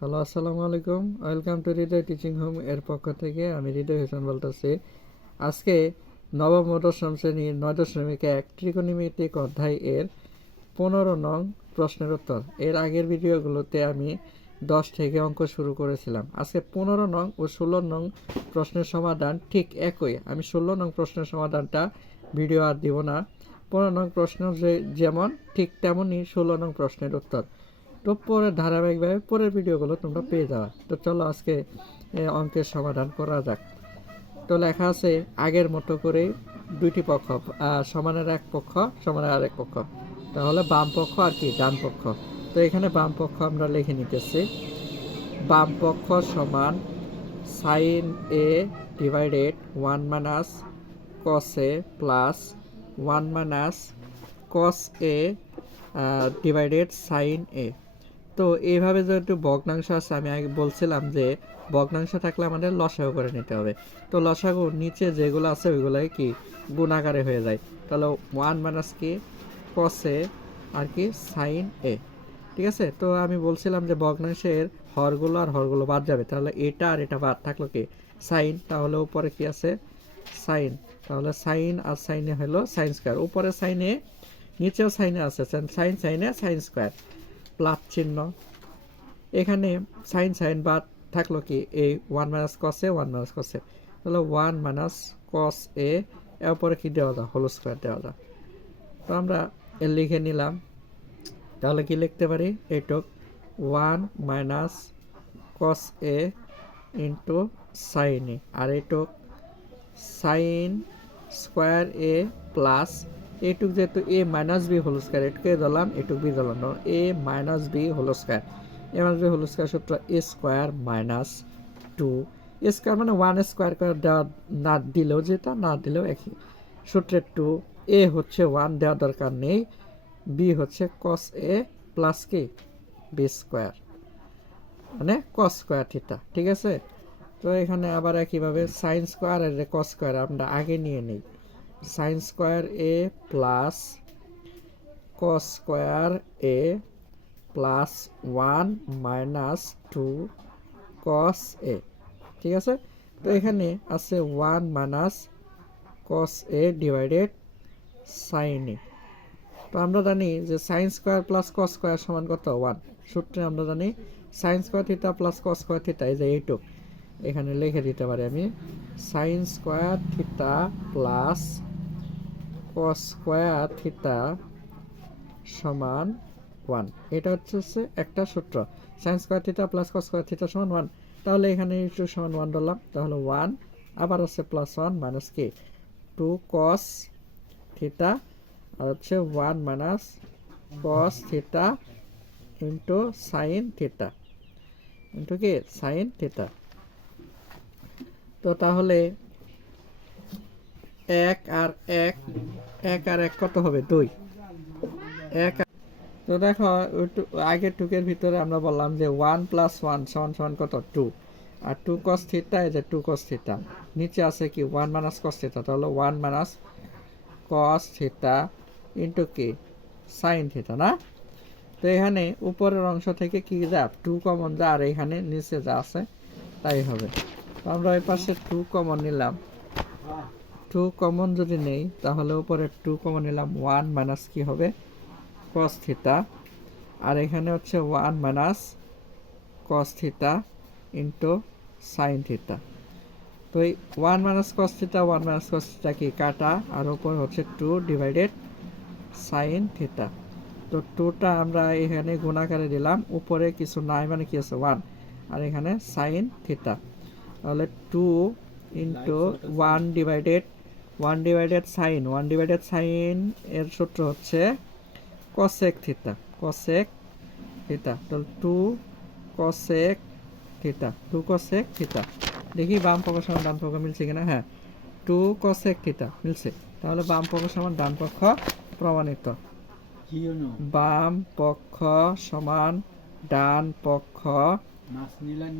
Hello, আসসালামু আলাইকুম। Welcome to Hridoy teaching home এর পক্ষ থেকে আমি হৃদয় হোসেন বলতেছি। আজকে নবম দশম শ্রেণির নয় দশমিক এক ত্রিকোণমিতিক অধ্যায় এর পনেরো নং প্রশ্নের উত্তর। এর আগের ভিডিওগুলোতে আমি দশ থেকে অঙ্ক শুরু করেছিলাম। আজকে পনেরো নং ও ষোলো নং প্রশ্নের সমাধান ঠিক একই। আমি ষোলো নং প্রশ্নের সমাধানটা ভিডিও আর দিব না। পনেরো নং প্রশ্ন যেমন, ঠিক তেমনই ষোলো নং প্রশ্নের উত্তর। তো পরে ধারাবাহিকভাবে পরের ভিডিওগুলো তোমরা পেয়ে যাওয়া তো চলো আজকে অঙ্কের সমাধান করা যাক। তো লেখা আছে, আগের মতো করে দুইটি পক্ষ সমানের এক পক্ষ, সমানের আরেক পক্ষ। তাহলে বাম পক্ষ আর কি? ডান পক্ষ। তো এখানে বাম পক্ষ আমরা লিখে নিতেছি, বাম পক্ষ সমান sine A divided one minus cos A plus one minus cos A divided sine A তো এইভাবে যেহেতু ভগ্নাংশ আছে, আমি আগে বলছিলাম যে ভগ্নাংশ থাকলে আমাদের লসাগু করে নিতে হবে। তো লসাগু নিচে যেগুলো আছে ওইগুলো কি গুণাকারে হয়ে যায়। তাহলে ওয়ান মাইনাস কি? কসে আর কি? সাইন এ ঠিক আছে? তো আমি বলছিলাম যে ভগ্নাংশের হরগুলো আর হরগুলো বাদ যাবে। তাহলে এটা আর এটা বাদ থাকল কি? সাইন তাহলে উপরে কি আছে? সাইন তাহলে সাইন আর সাইনে হলো সাইন স্কোয়ার উপরে সাইনে নিচেও সাইনে আছে। সাইন সাইনে সাইন স্কোয়ার প্লাস চিহ্ন। এখানে সাইন সাইন বাদ থাকল কি? এই ওয়ান মাইনাস কসে ওয়ান মাইনাস কসে তাহলে ওয়ান মাইনাস কস এ এরপরে কি দেওয়া যায়? হোল স্কোয়ার দেওয়া যায়। তো আমরা এ লিখে নিলাম। তাহলে কি লিখতে পারি? এইটুক one minus cos A into sine A. আর এইটুক সাইন স্কোয়ার এ প্লাস এটুক যেহেতু A minus B whole square এটুকে দিলাম এটুক বি দিলাম A minus B whole square. A minus B whole square সূত্র A square minus two. A square মানে one square করে দেওয়া না দিলেও যেটা, না দিলেও একই। সূত্রের টু, এ হচ্ছে ওয়ান দেওয়া দরকার নেই। বি হচ্ছে কস এ প্লাস কি বি স্কোয়ার মানে কস স্কোয়ার থিটা ঠিক আছে? তো এখানে আবার একইভাবে সাইন স্কোয়ার আর কস স্কোয়ার আমরা আগে নিয়ে নিই। Sine square A plus cos square A plus one minus two cos A ঠিক আছে? তো এখানে আছে one minus cos A divided sine A তো আমরা জানি যে sine square plus cos square সমান কত? ওয়ান সূত্রে আমরা জানি sine square theta plus cos square theta এই যে এইটুক। এখানে লিখে দিতে পারি আমি। Sine square theta plus cos square theta সমান ওয়ান এটা হচ্ছে হচ্ছে একটা সূত্র। Sine square theta plus cos square theta সমান ওয়ান তাহলে এখানে একটু সমান ওয়ান ধরলাম। তাহলে ওয়ান আবার আছে প্লাস ওয়ান মাইনাস কি টু কস থিটা আর হচ্ছে one minus cos theta into sine theta into কি? সাইন থিটা তো তাহলে এক আর এক এক আর এক কত হবে? দুই। এক তো দেখো আগের টুকের ভিতরে আমরা বললাম যে ওয়ান প্লাস ওয়ান সমান সমান কত? টু আর টু কস থিটা এই যে টু কস থিটা নিচে আছে কি? ওয়ান মাইনাস কস থিটা তাহলে one minus cos theta into কি সাইন থিটা না? তো এখানে উপরের অংশ থেকে কি যা? টু কমন যা, আর এখানে নিচে যা আছে, তাই হবে। তো আমরা ওই পাশে টু কমন নিলাম। টু কমন যদি নেই তাহলে উপরে টু কমন নিলাম ওয়ান মাইনাস কী হবে? কস থিটা আর এখানে হচ্ছে one minus cos theta into sine theta তো এই one minus cos theta one minus cos theta কি কাটা? আর উপরে হচ্ছে টু ডিভাইডেড সাইন থিটা তো টুটা আমরা এখানে গুণাকারে দিলাম, উপরে কিছু নাই মানে কি আছে? ওয়ান আর এখানে সাইন থিটা তাহলে two into one divided one divided sine one divided sine এর সূত্র হচ্ছে কসেক থিতা কসেক থিতা তাহলে two cosec theta two cosec theta দেখি বাম পক্ষ সমান ডান পক্ষ মিলছে কিনা? হ্যাঁ টু কসেক থিতা মিলছে। তাহলে বাম পক্ষ সমান ডান পক্ষ প্রমাণিত। বাম পক্ষ সমান ডান পক্ষ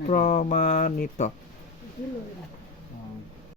প্রমাণিত।